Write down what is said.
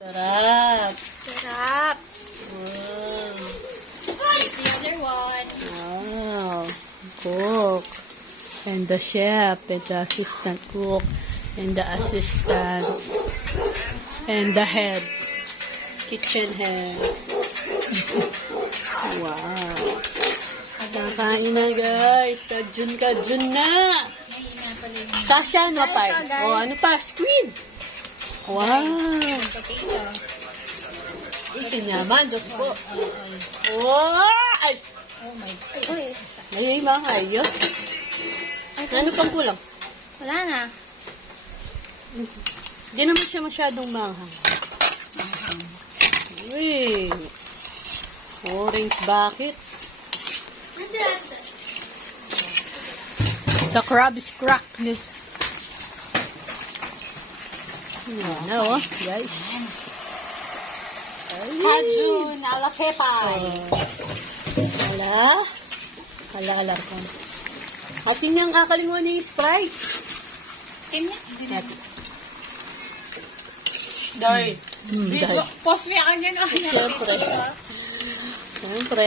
Sarap. Sarap. Wow. The other one. Wow. Cook. And the chef, and the assistant cook, and the assistant, and the head. Kitchen head. Wow. Nakain na guys. Kajun na. Ngayon pala yung Kasha, ano pa? Guys, guys. O, ano pa? Squid. Wow. potato. Ito naman, Diyos po. Oh Oh! Ay! my God. Uy. Ay, mga kayo. Ano pang kulang? Wala na. Hindi naman siya masyadong mahang. Uy! Orange bucket. What's that? The crab is cracked. Yan na, oh, guys. Ay. Kajun ala pepay. Hala ko. Ating niyang akalingon ni Sprite. Kimya? Dahil. Post me ako dyan. Siyempre. Siyempre.